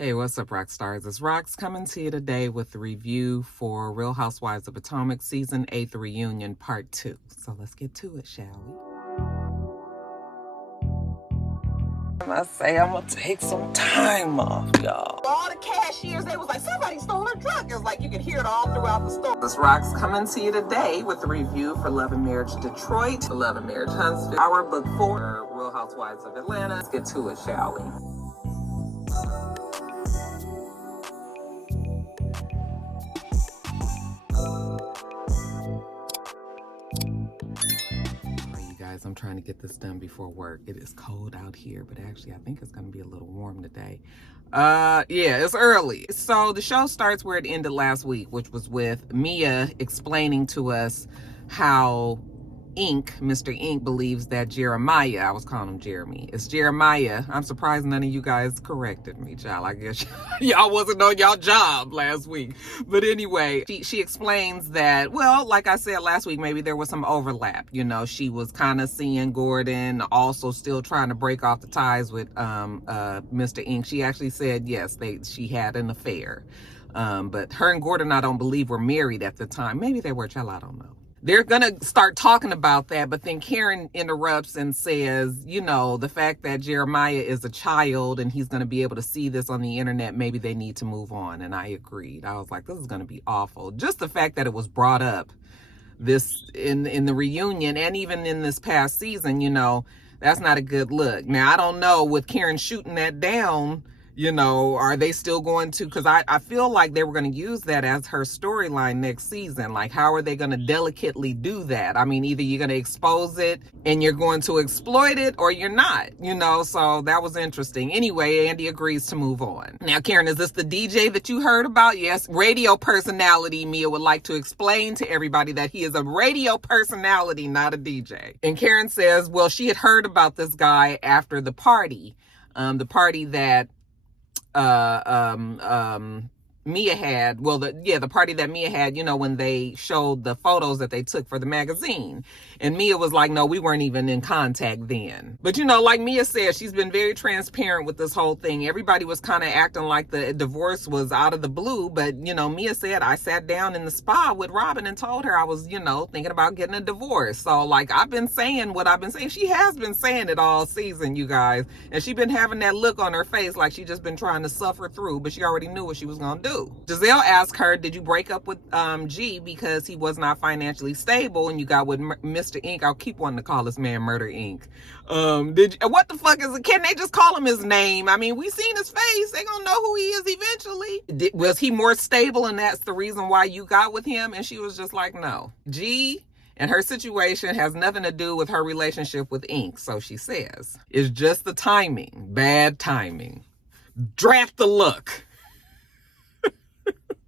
Hey, what's up, Roxstars? It's Rox coming to you today with the review for Real Housewives of Potomac Season 8, The Reunion, Part 2. So let's get to it, shall we? I say I'm gonna take some time off, y'all. All the cashiers, they was like, somebody stole her truck. It's like you can hear it all throughout the store. This Rox coming to you today with the review for Love and Marriage Detroit, Love and Marriage Huntsville, our book 4, Real Housewives of Atlanta. Let's get to it, shall we? I'm trying to get this done before work. It is cold out here, but actually I think it's going to be a little warm today. Yeah, it's early. So the show starts where it ended last week, which was with Mia explaining to us how Mr. Ink believes that Jeremiah, I was calling him Jeremy, it's Jeremiah. I'm surprised none of you guys corrected me, child. I guess y'all wasn't on y'all job last week. But anyway, she explains that, well, like I said last week, maybe there was some overlap. You know, she was kind of seeing Gordon, also still trying to break off the ties with Mr. Ink. She actually said, yes, she had an affair. But her and Gordon, I don't believe, were married at the time. Maybe they were, child, I don't know. They're going to start talking about that, but then Karen interrupts and says, you know, the fact that Jeremiah is a child and he's going to be able to see this on the internet, maybe they need to move on. And I agreed. I was like, this is going to be awful. Just the fact that it was brought up this in the reunion and even in this past season, you know, that's not a good look. Now, I don't know, with Karen shooting that down, you know, are they still going to, because I feel like they were going to use that as her storyline next season. Like, how are they going to delicately do that? I mean, either you're going to expose it and you're going to exploit it or you're not, you know, so that was interesting. Anyway, Andy agrees to move on. Now, Karen, is this the DJ that you heard about? Yes, radio personality. Mia would like to explain to everybody that he is a radio personality, not a DJ. And Karen says, well, she had heard about this guy after the party that Mia had, well, the party that Mia had, you know, when they showed the photos that they took for the magazine. And Mia was like, no, we weren't even in contact then. But, you know, like Mia said, she's been very transparent with this whole thing. Everybody was kind of acting like the divorce was out of the blue. But, you know, Mia said, I sat down in the spa with Robin and told her I was, you know, thinking about getting a divorce. So, like, I've been saying what I've been saying. She has been saying it all season, you guys. And she's been having that look on her face like she just been trying to suffer through, but she already knew what she was going to do. Giselle asked her, did you break up with G because he was not financially stable and you got with Mr. Ink? I'll keep wanting to call this man Murder Ink. What the fuck is it? Can they just call him his name? I mean, we seen his face. They gonna know who he is eventually. Was he more stable and that's the reason why you got with him? And she was just like, no. G and her situation has nothing to do with her relationship with Ink. So she says, it's just the timing. Bad timing. Draft the look.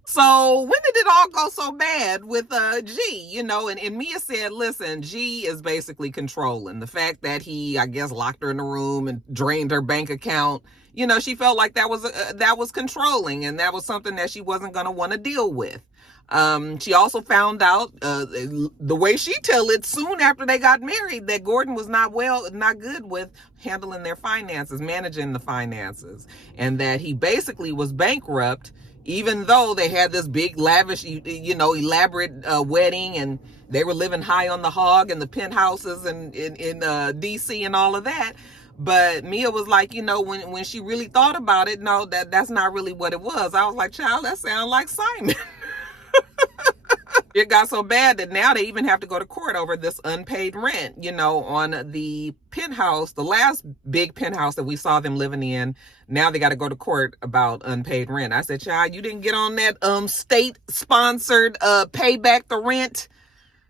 So when did it all go so bad with G, you know? And Mia said, listen, G is basically controlling. The fact that he, I guess, locked her in the room and drained her bank account, you know, she felt like that was controlling and that was something that she wasn't going to want to deal with. She also found out, the way she tell it, soon after they got married, that Gordon was not good with handling their finances, managing the finances, and that he basically was bankrupt, even though they had this big, lavish, you know, elaborate wedding, and they were living high on the hog and the penthouses and in DC and all of that. But Mia was like, you know, when she really thought about it, no, that's not really what it was. I was like, child, that sounds like Simon. It got so bad that now they even have to go to court over this unpaid rent, you know, on the penthouse, the last big penthouse that we saw them living in. Now they got to go to court about unpaid rent. I said, child, you didn't get on that state-sponsored pay back the rent.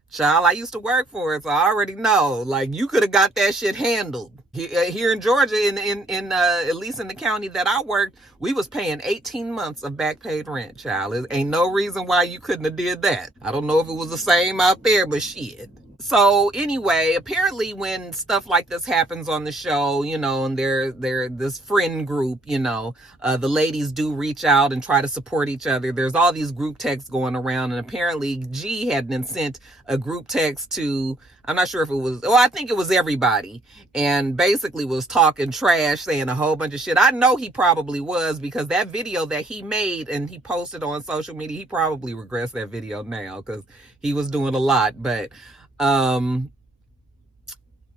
Child, I used to work for it, so I already know. Like, you could have got that shit handled. Here in Georgia, in at least in the county that I worked, we was paying 18 months of back paid rent, child. There ain't no reason why you couldn't have did that. I don't know if it was the same out there, but shit. So anyway, apparently when stuff like this happens on the show, and they're this friend group, the ladies do reach out and try to support each other. There's all these group texts going around, and apparently G had been sent a group text to, I'm not sure if it was, I think it was everybody, and basically was talking trash, saying a whole bunch of shit. I know he probably was, because that video that he made and he posted on social media, he probably regrets that video now, because he was doing a lot. But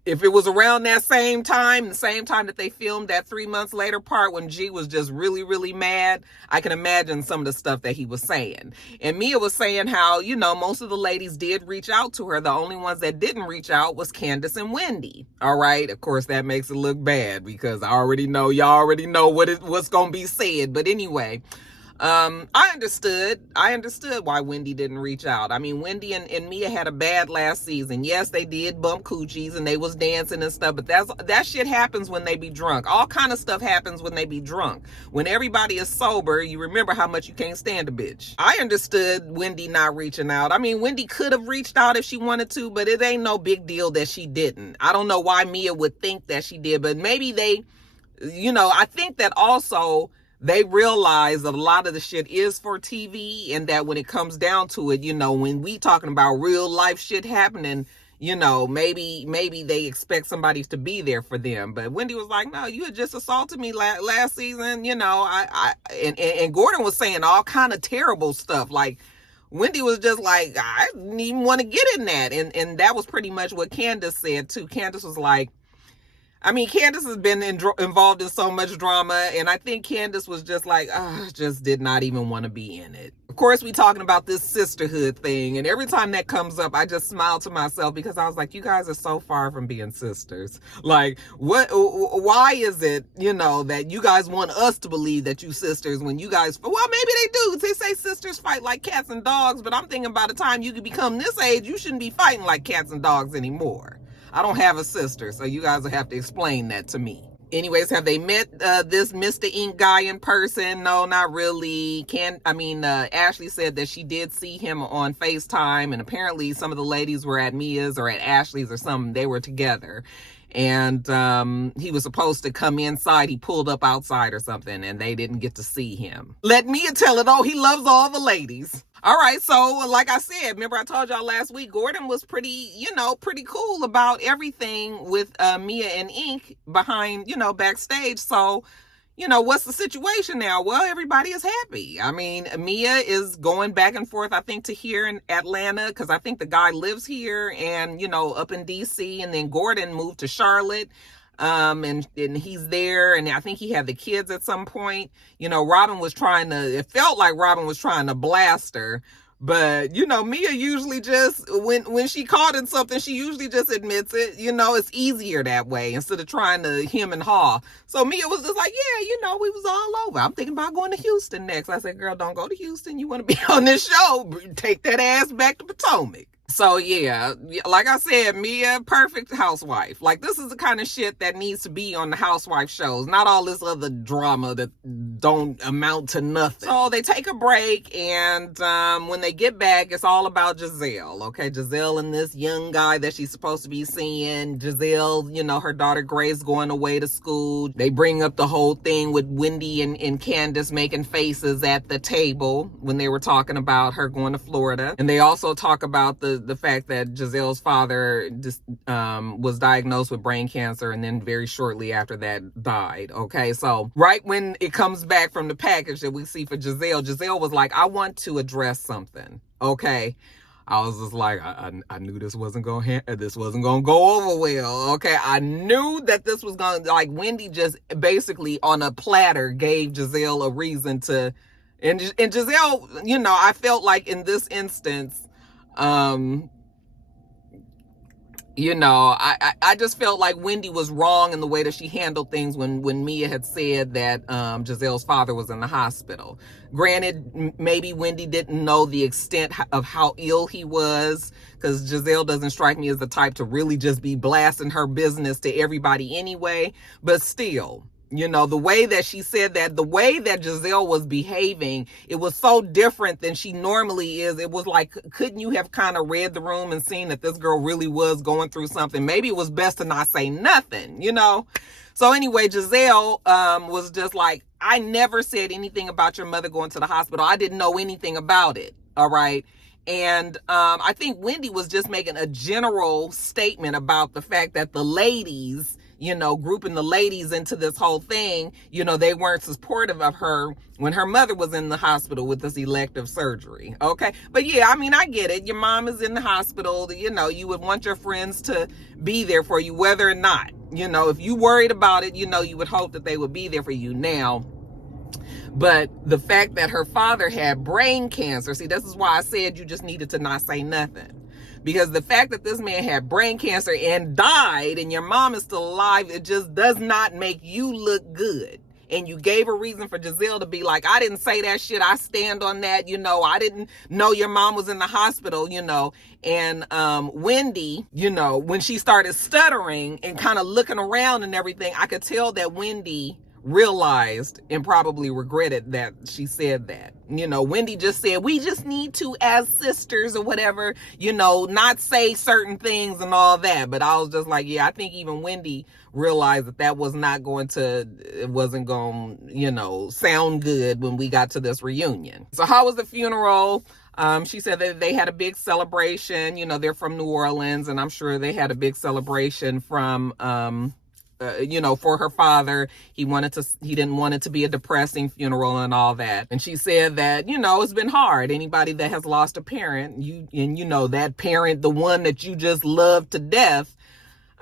if it was around that same time, the same time that they filmed that 3 months later part when G was just really, really mad, I can imagine some of the stuff that he was saying. And Mia was saying how, most of the ladies did reach out to her. The only ones that didn't reach out was Candace and Wendy. All right. Of course, that makes it look bad, because y'all already know what's going to be said. But anyway, I understood why Wendy didn't reach out. I mean, Wendy and Mia had a bad last season. Yes, they did bump coochies and they was dancing and stuff, but that shit happens when they be drunk. All kind of stuff happens when they be drunk. When everybody is sober, you remember how much you can't stand a bitch. I understood Wendy not reaching out. I mean, Wendy could have reached out if she wanted to, but it ain't no big deal that she didn't. I don't know why Mia would think that she did, but maybe they, I think that also they realize that a lot of the shit is for TV, and that when it comes down to it, when we talking about real life shit happening, maybe they expect somebody to be there for them. But Wendy was like, no, you had just assaulted me last season, and Gordon was saying all kind of terrible stuff. Like, Wendy was just like, I didn't even want to get in that. And that was pretty much what Candace said too. Candace was like, Candace has been involved in so much drama, and I think Candace was just like, just did not even want to be in it. Of course, we talking about this sisterhood thing, and every time that comes up, I just smile to myself, because I was like, you guys are so far from being sisters. Like, why is it, that you guys want us to believe that you sisters when you guys, well, maybe they do. They say sisters fight like cats and dogs, but I'm thinking by the time you could become this age, you shouldn't be fighting like cats and dogs anymore. I don't have a sister, so you guys will have to explain that to me. Anyways, have they met this Mr. Ink guy in person? No, not really. Ashley said that she did see him on FaceTime, and apparently some of the ladies were at Mia's or at Ashley's or something. They were together. And he was supposed to come inside. He pulled up outside or something, and they didn't get to see him. Let Mia tell it, he loves all the ladies. All right, so like I said, remember I told y'all last week, Gordon was pretty cool about everything with Mia and Ink behind, backstage. So, what's the situation now? Well, everybody is happy. I mean, Mia is going back and forth, I think, to here in Atlanta, because I think the guy lives here and, up in DC. And then Gordon moved to Charlotte. And he's there, and I think he had the kids at some point. It felt like Robin was trying to blast her, but Mia usually just, when she caught in something, she usually just admits it. It's easier that way instead of trying to hem and haw. So Mia was just like, yeah, we was all over. I'm thinking about going to Houston next. I said, girl, don't go to Houston. You want to be on this show, take that ass back to Potomac. So yeah, like I said, Mia, perfect housewife. Like, this is the kind of shit that needs to be on the housewife shows, not all this other drama that don't amount to nothing. So they take a break, and when they get back, it's all about Giselle. Okay, Giselle and this young guy that she's supposed to be seeing. Giselle, her daughter Grace going away to school. They bring up the whole thing with Wendy and Candace making faces at the table when they were talking about her going to Florida. And they also talk about the fact that Giselle's father was diagnosed with brain cancer, and then very shortly after that died. Okay, so right when it comes back from the package that we see for Giselle was like, I want to address something. Okay, I was just like, I knew this wasn't gonna go over well. Okay, I knew that this was gonna, like, Wendy just basically on a platter gave Giselle a reason to, and Giselle, I felt like in this instance, I just felt like Wendy was wrong in the way that she handled things when Mia had said that Giselle's father was in the hospital. Granted, maybe Wendy didn't know the extent of how ill he was, because Giselle doesn't strike me as the type to really just be blasting her business to everybody anyway. But still, You know, the way that she said that, the way that Giselle was behaving, it was so different than she normally is. It was like, couldn't you have kind of read the room and seen that this girl really was going through something? Maybe it was best to not say nothing, you know? So anyway, Giselle was just like, I never said anything about your mother going to the hospital. I didn't know anything about it. All right. And I think Wendy was just making a general statement about the fact that the ladies, you know, grouping the ladies into this whole thing, you know, they weren't supportive of her when her mother was in the hospital with this elective surgery. Okay. But yeah, I mean, I get it. Your mom is in the hospital. You know, you would want your friends to be there for you, whether or not, you know, if you worried about it, you know, you would hope that they would be there for you. Now, but the fact that her father had brain cancer, see, this is why I said you just needed to not say nothing. Because the fact that this man had brain cancer and died and your mom is still alive, it just does not make you look good. And you gave a reason for Giselle to be like, I didn't say that shit. I stand on that. You know, I didn't know your mom was in the hospital, you know. And Wendy, you know, when she started stuttering and kind of looking around and everything, I could tell that Wendy realized and probably regretted that she said that. You know, Wendy just said, we just need to, as sisters or whatever, you know, not say certain things and all that. But I was just like, yeah, I think even Wendy realized that that was not going to, it wasn't going to, you know, sound good when we got to this reunion. So how was the funeral? She said that they had a big celebration. You know, they're from New Orleans, and I'm sure they had a big celebration from, you know, for her father. He didn't want it to be a depressing funeral and all that. And she said that, you know, it's been hard. Anybody that has lost a parent, you know, that parent, the one that you just love to death,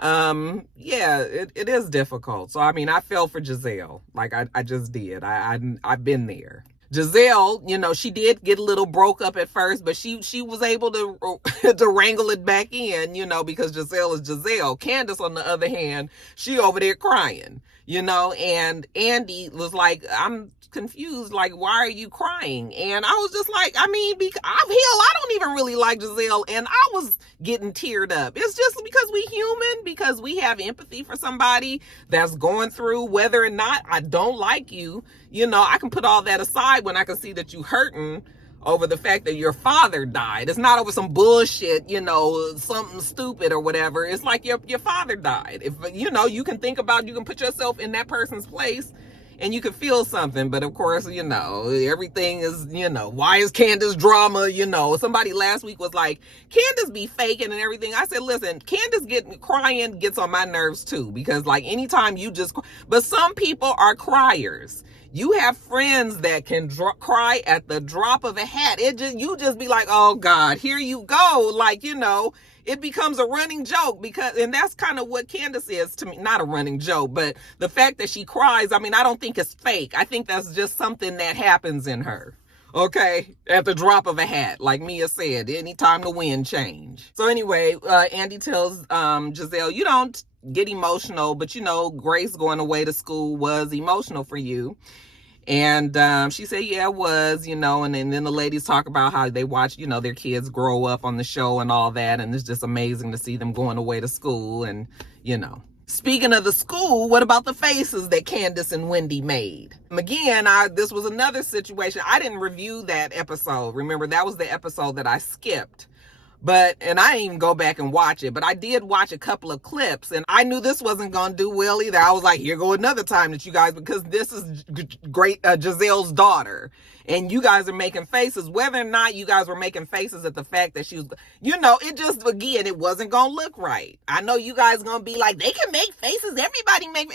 yeah, it is difficult. So, I mean, I felt for Giselle. Like, I just did. I've been there. Giselle, you know, she did get a little broke up at first, but she was able to to wrangle it back in, you know, because Giselle is Giselle. Candace, on the other hand, she over there crying, you know, and Andy was like, I'm confused, like, why are you crying? And I was just like, I mean, I don't even really like Giselle, and I was getting teared up. It's just because we human, because we have empathy for somebody that's going through, whether or not I don't like you, you know, I can put all that aside when I can see that you hurting over the fact that your father died. It's not over some bullshit, you know, something stupid or whatever. It's like your father died. If, you know, you can put yourself in that person's place and you can feel something. But of course, you know, everything is, you know, why is Candace drama? You know, somebody last week was like, Candace be faking and everything. I said, listen, Candace crying gets on my nerves too, because like anytime you just, but some people are criers. You have friends that can cry at the drop of a hat. You just be like, oh God, here you go. Like, you know, it becomes a running joke and that's kind of what Candace is to me. Not a running joke, but the fact that she cries, I mean, I don't think it's fake. I think that's just something that happens in her. Okay, at the drop of a hat, like Mia said, anytime the wind change. So anyway, Andy tells Giselle, you don't get emotional, but you know, Grace going away to school was emotional for you. And she said, yeah, it was, you know, and then the ladies talk about how they watch, you know, their kids grow up on the show and all that. And it's just amazing to see them going away to school. And, you know, speaking of the school, what about the faces that Candace and Wendy made? Again, this was another situation. I didn't review that episode. Remember, that was the episode that I skipped. And I didn't even go back and watch it, but I did watch a couple of clips, and I knew this wasn't going to do well either. I was like, here go another time that you guys, because this is great, Giselle's daughter, and you guys are making faces, whether or not you guys were making faces at the fact that she was, you know, it just, again, it wasn't going to look right. I know you guys going to be like, they can make faces,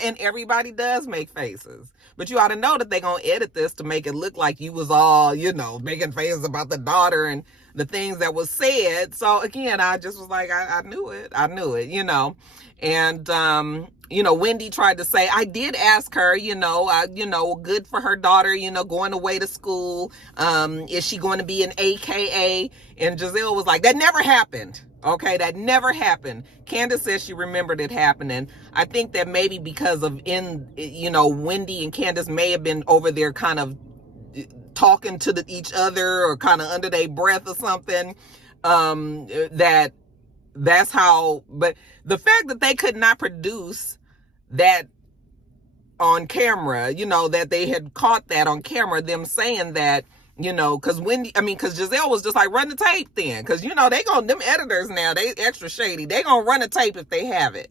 and everybody does make faces. But you ought to know that they're going to edit this to make it look like you was all, you know, making faces about the daughter and the things that was said. So again, I just was like, I knew it, you know. And, you know, Wendy tried to say, I did ask her, you know, good for her daughter, you know, going away to school. Is she going to be an AKA? And Giselle was like, that never happened. Okay, that never happened. Candace says she remembered it happening. I think that maybe because of you know, Wendy and Candace may have been over there kind of talking to each other or kind of under their breath or something. That's how, but the fact that they could not produce that on camera, you know, that they had caught that on camera, them saying that, you know, because Giselle was just like, run the tape then, because, you know, them editors now, they extra shady, they gonna run a tape if they have it.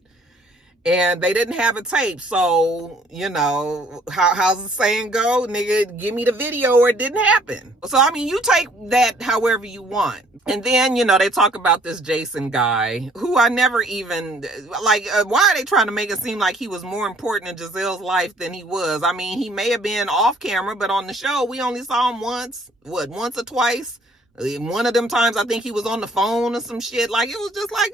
And they didn't have a tape, so, you know, how's the saying go? Nigga, give me the video or it didn't happen. So, I mean, you take that however you want. And then, you know, they talk about this Jason guy, who I never even, like, why are they trying to make it seem like he was more important in Giselle's life than he was? I mean, he may have been off camera, but on the show, we only saw him once or twice? One of them times, I think he was on the phone or some shit. Like, it was just like,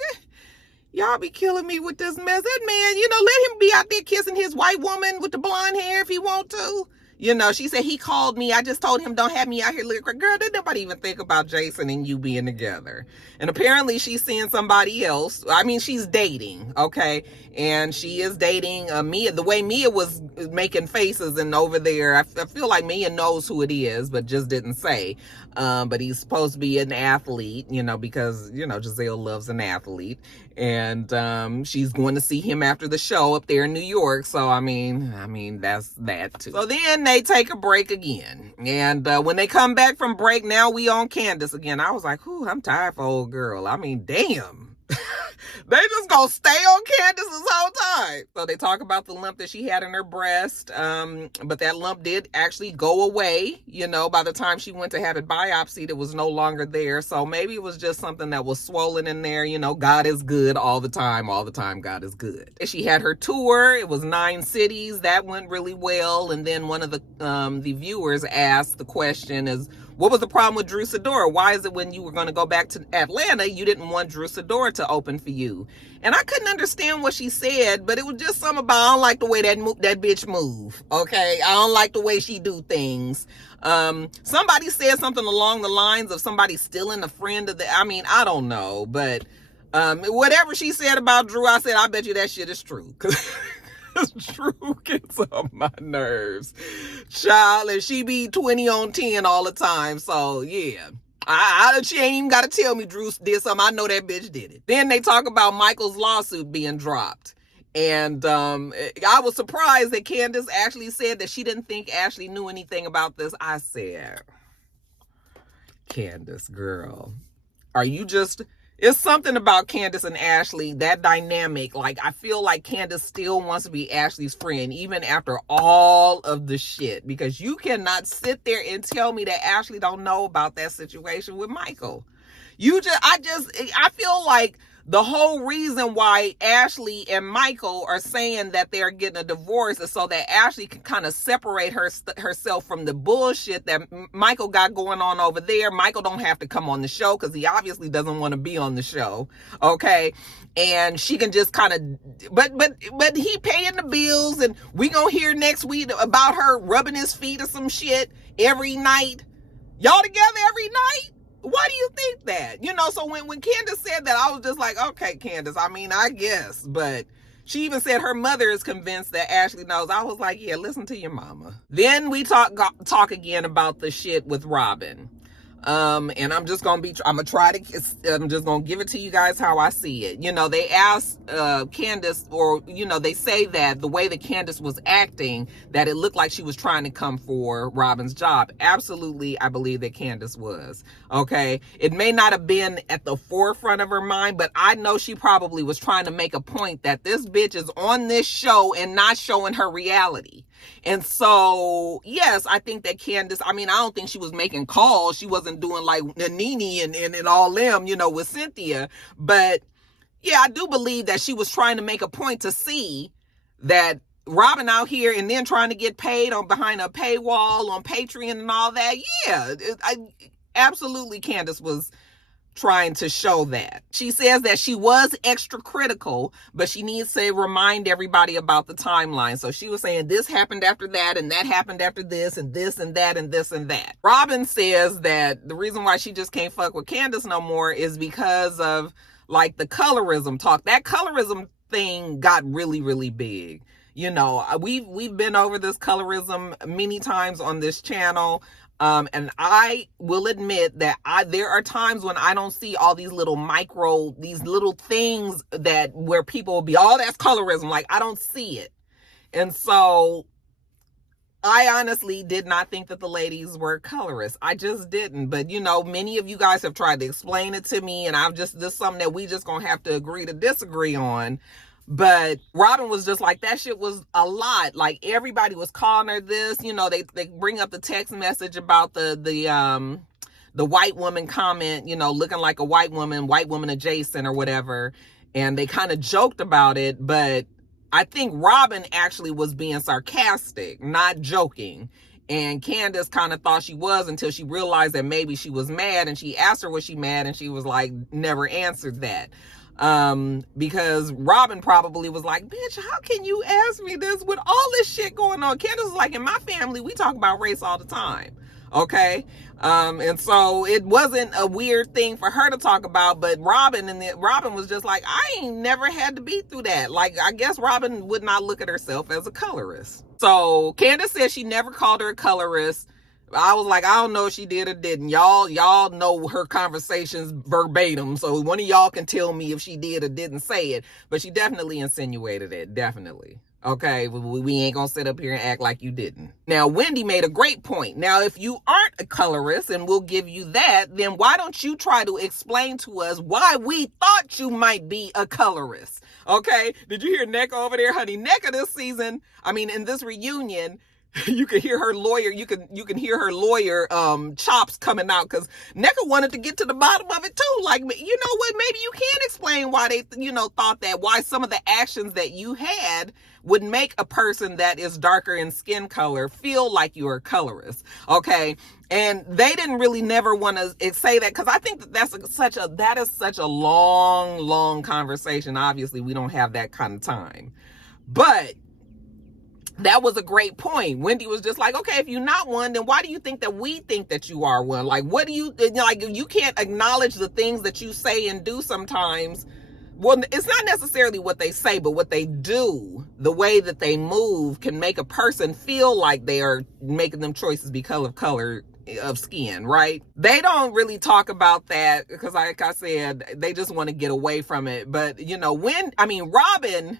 y'all be killing me with this mess. That man, you know, let him be out there kissing his white woman with the blonde hair if he want to. You know, she said, he called me. I just told him, don't have me out here looking crazy. Girl, did nobody even think about Jason and you being together? And apparently she's seeing somebody else. I mean, she's dating, okay? And she is dating Mia. The way Mia was making faces and over there, I feel like Mia knows who it is, but just didn't say. But he's supposed to be an athlete, you know, because, you know, Giselle loves an athlete. And she's going to see him after the show up there in New York. So, I mean, that's that too. So then they take a break again. And when they come back from break, now we on Candace again. I was like, ooh, I'm tired for old girl. I mean, damn. They just gonna stay on Candace this whole time. So they talk about the lump that she had in her breast. But that lump did actually go away. You know, by the time she went to have it biopsied, it was no longer there. So maybe it was just something that was swollen in there. You know, God is good all the time. All the time, God is good. She had her tour. It was 9 cities. That went really well. And then one of the viewers asked the question is, what was the problem with Drew Sidora? Why is it when you were going to go back to Atlanta, you didn't want Drew Sidora to open for you? And I couldn't understand what she said, but it was just something about, I don't like the way that bitch move, okay? I don't like the way she do things. Somebody said something along the lines of somebody stealing a friend of I don't know, but whatever she said about Drew, I said, I bet you that shit is true. Drew gets on my nerves, child, and she be 20 on 10 all the time. So yeah, she ain't even got to tell me Drew did something. I know that bitch did it. Then they talk about Michael's lawsuit being dropped, and I was surprised that Candace actually said that she didn't think Ashley knew anything about this. I said, Candace, girl, are you just... It's something about Candace and Ashley, that dynamic. Like, I feel like Candace still wants to be Ashley's friend, even after all of the shit. Because you cannot sit there and tell me that Ashley don't know about that situation with Michael. I feel like the whole reason why Ashley and Michael are saying that they're getting a divorce is so that Ashley can kind of separate herself from the bullshit that Michael got going on over there. Michael don't have to come on the show because he obviously doesn't want to be on the show, okay? And she can just kind of, but he paying the bills, and we gonna hear next week about her rubbing his feet or some shit every night. Y'all together every night? Why do you think that? You know, so when Candace said that, I was just like, okay, Candace, I guess. But she even said her mother is convinced that Ashley knows. I was like, yeah, listen to your mama. Then we talk again about the shit with Robin. And I'm just going to give it to you guys how I see it. You know, they asked Candace, or, you know, they say that the way that Candace was acting, that it looked like she was trying to come for Robin's job. Absolutely, I believe that Candace was. Okay? It may not have been at the forefront of her mind, but I know she probably was trying to make a point that this bitch is on this show and not showing her reality. And so, yes, I think that Candace, I don't think she was making calls. She wasn't doing like Nene and all them, you know, with Cynthia. But yeah, I do believe that she was trying to make a point to see that Robin out here and then trying to get paid on behind a paywall on Patreon and all that. Yeah, absolutely Candace was trying to show that. She says that she was extra critical, but she needs to remind everybody about the timeline. So she was saying this happened after that, and that happened after this, and this and that, and this and that. Robin says that the reason why she just can't fuck with Candace no more is because of like the colorism talk. That colorism thing got really, really big. You know, we've been over this colorism many times on this channel. And I will admit that there are times when I don't see all these little these little things where people will be, oh, that's colorism. Like, I don't see it. And so I honestly did not think that the ladies were colorists. I just didn't. But, you know, many of you guys have tried to explain it to me, and this is something that we just gonna have to agree to disagree on. But Robin was just like, that shit was a lot. Like, everybody was calling her this. You know, they bring up the text message about the white woman comment, you know, looking like a white woman adjacent or whatever. And they kind of joked about it, but I think Robin actually was being sarcastic, not joking. And Candace kind of thought she was until she realized that maybe she was mad, and she asked her, was she mad? And she was like, never answered that. Because Robin probably was like, bitch, how can you ask me this with all this shit going on? Candace was like, in my family, we talk about race all the time. Okay. And so it wasn't a weird thing for her to talk about, but Robin was just like, I ain't never had to be through that. Like, I guess Robin would not look at herself as a colorist. So Candace said she never called her a colorist. I was like, I don't know if she did or didn't. Y'all know her conversations verbatim, so one of y'all can tell me if she did or didn't say it. But she definitely insinuated it, definitely. Okay, we ain't gonna sit up here and act like you didn't. Now, Wendy made a great point. Now, if you aren't a colorist, and we'll give you that, then why don't you try to explain to us why we thought you might be a colorist? Okay, did you hear NECA over there, honey? NECA this season, in this reunion, you can hear her lawyer, you can hear her lawyer chops coming out, because NECA wanted to get to the bottom of it too. Like, you know what, maybe you can explain why they, thought that, why some of the actions that you had would make a person that is darker in skin color feel like you're a colorist. Okay. And they didn't really never want to say that, because I think that is such a long conversation. Obviously, we don't have that kind of time. But that was a great point. Wendy was just like, okay, if you're not one, then why do you think that we think that you are one? Like, what do you, like, you can't acknowledge the things that you say and do sometimes. Well, it's not necessarily what they say, but what they do, the way that they move, can make a person feel like they are making them choices because of color of skin, right? They don't really talk about that because, like I said, they just want to get away from it. But, Robin,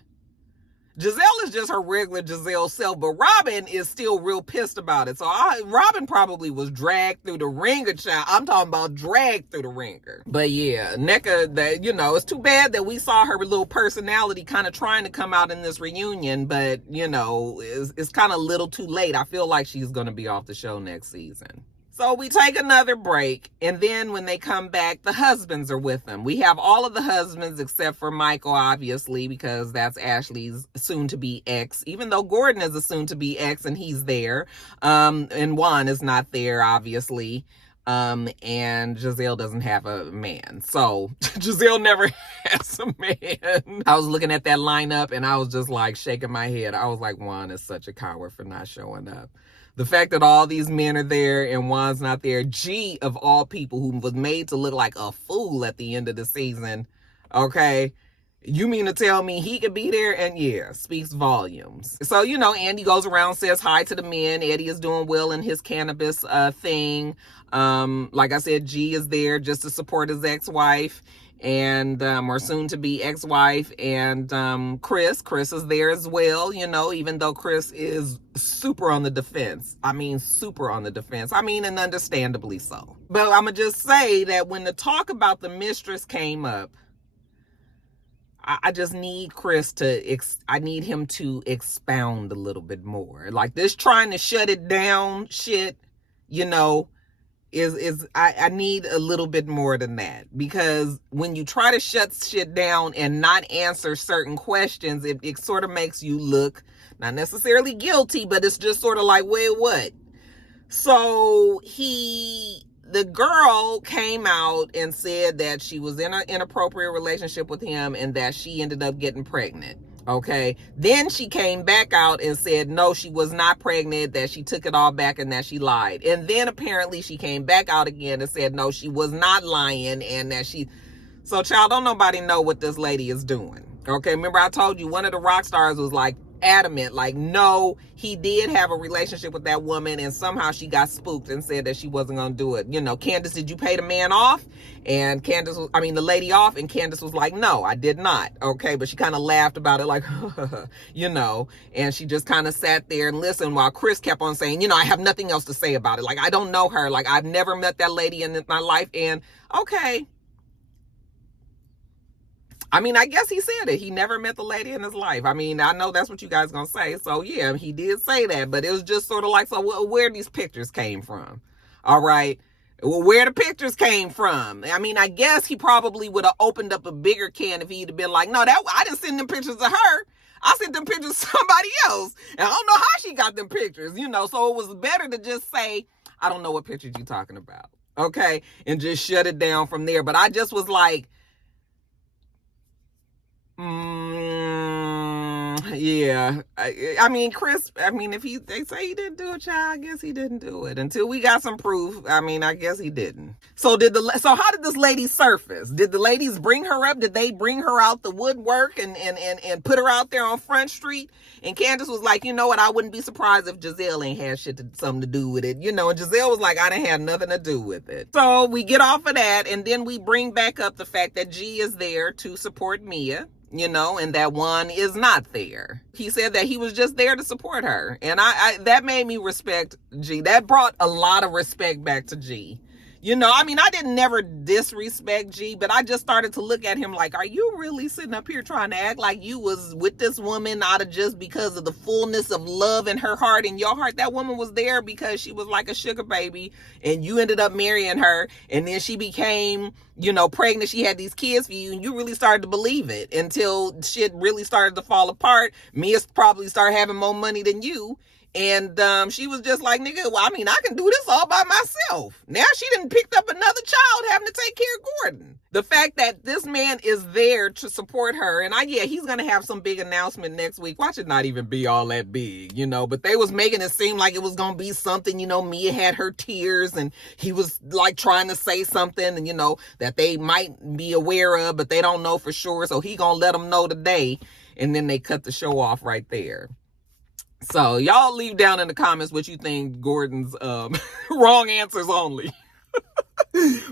Giselle is just her regular Giselle self, but Robin is still real pissed about it. So Robin probably was dragged through the ringer, child. I'm talking about dragged through the ringer. But yeah, NECA, it's too bad that we saw her little personality kind of trying to come out in this reunion, but, it's kind of a little too late. I feel like she's going to be off the show next season. So we take another break, and then when they come back, the husbands are with them. We have all of the husbands except for Michael, obviously, because that's Ashley's soon-to-be ex, even though Gordon is a soon-to-be ex and he's there. And Juan is not there, obviously. And Giselle doesn't have a man. So Giselle never has a man. I was looking at that lineup, and I was just like shaking my head. I was like, Juan is such a coward for not showing up. The fact that all these men are there and Juan's not there, G of all people, who was made to look like a fool at the end of the season, okay? You mean to tell me he could be there? And yeah, speaks volumes. So, Andy goes around, says hi to the men. Eddie is doing well in his cannabis thing. Like I said, G is there just to support his ex-wife, and or soon to be ex-wife, and Chris is there as well, even though Chris is super on the defense. Super on the defense. And understandably so. But I'm gonna just say that when the talk about the mistress came up, I just need I need him to expound a little bit more. Like, this trying to shut it down shit, I need a little bit more than that, because when you try to shut shit down and not answer certain questions, it sort of makes you look not necessarily guilty, but it's just sort of like, wait, what? So the girl came out and said that she was in an inappropriate relationship with him and that she ended up getting pregnant. Okay. Then she came back out and said, no, she was not pregnant, that she took it all back and that she lied. And then apparently she came back out again and said, no, she was not lying, and that so child, don't nobody know what this lady is doing. Okay. Remember I told you one of the Roxstars was like, adamant, like, no, he did have a relationship with that woman, and somehow she got spooked and said that she wasn't gonna do it. You know, Candace, did you pay the man off? And the lady off, and Candace was like, no, I did not. Okay, but she kind of laughed about it, like, you know, and she just kind of sat there and listened while Chris kept on saying, you know, I have nothing else to say about it. Like, I don't know her. Like, I've never met that lady in my life. And okay, I mean, I guess he said it. He never met the lady in his life. I mean, I know that's what you guys gonna say. So yeah, he did say that, but it was just sort of like, so where these pictures came from? All right. Well, where the pictures came from? I mean, I guess he probably would have opened up a bigger can if he'd have been like, no, I didn't send them pictures to her. I sent them pictures to somebody else. And I don't know how she got them pictures, you know. So it was better to just say, I don't know what pictures you're talking about. Okay. And just shut it down from there. But I just was like, yeah. I mean, Chris, I mean, if they say he didn't do it, child, I guess he didn't do it. Until we got some proof, I mean, I guess he didn't. So how did this lady surface? Did the ladies bring her up? Did they bring her out the woodwork and put her out there on Front Street? And Candace was like, you know what, I wouldn't be surprised if Giselle ain't had something to do with it. You know, and Giselle was like, I didn't have nothing to do with it. So we get off of that, and then we bring back up the fact that G is there to support Mia. You know, and that Juan is not there. He said that he was just there to support her. And I that made me respect G. That brought a lot of respect back to G. You know, I mean, I didn't never disrespect G, but I just started to look at him like, are you really sitting up here trying to act like you was with this woman out of just because of the fullness of love in her heart and your heart? That woman was there because she was like a sugar baby, and you ended up marrying her, and then she became, you know, pregnant. She had these kids for you, and you really started to believe it until shit really started to fall apart. Mia probably started having more money than you. And she was just like, nigga, well, I mean, I can do this all by myself. Now she done picked up another child having to take care of Gordon. The fact that this man is there to support her, and he's going to have some big announcement next week. Watch it not even be all that big, you know, but they was making it seem like it was going to be something, you know. Mia had her tears, and he was like trying to say something, and, you know, that they might be aware of, but they don't know for sure. So he going to let them know today. And then they cut the show off right there. So y'all leave down in the comments what you think Gordon's wrong answers only.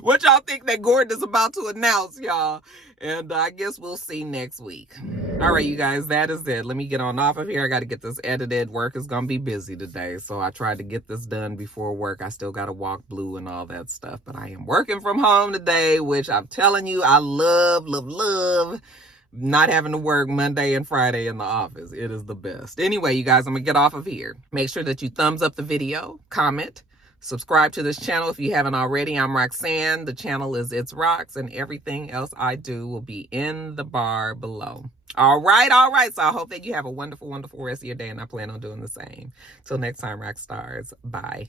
What y'all think that Gordon is about to announce, y'all. And I guess we'll see next week. All right, you guys, that is it. Let me get on off of here. I got to get this edited. Work is going to be busy today. So I tried to get this done before work. I still got to walk blue and all that stuff. But I am working from home today, which I'm telling you, I love, love, love. Not having to work Monday and Friday in the office. It is the best. Anyway, you guys, I'm going to get off of here. Make sure that you thumbs up the video, comment, subscribe to this channel if you haven't already. I'm Roxanne. The channel is It's Rox, and everything else I do will be in the bar below. All right. So I hope that you have a wonderful, wonderful rest of your day, and I plan on doing the same. Till next time, Roxstars. Bye.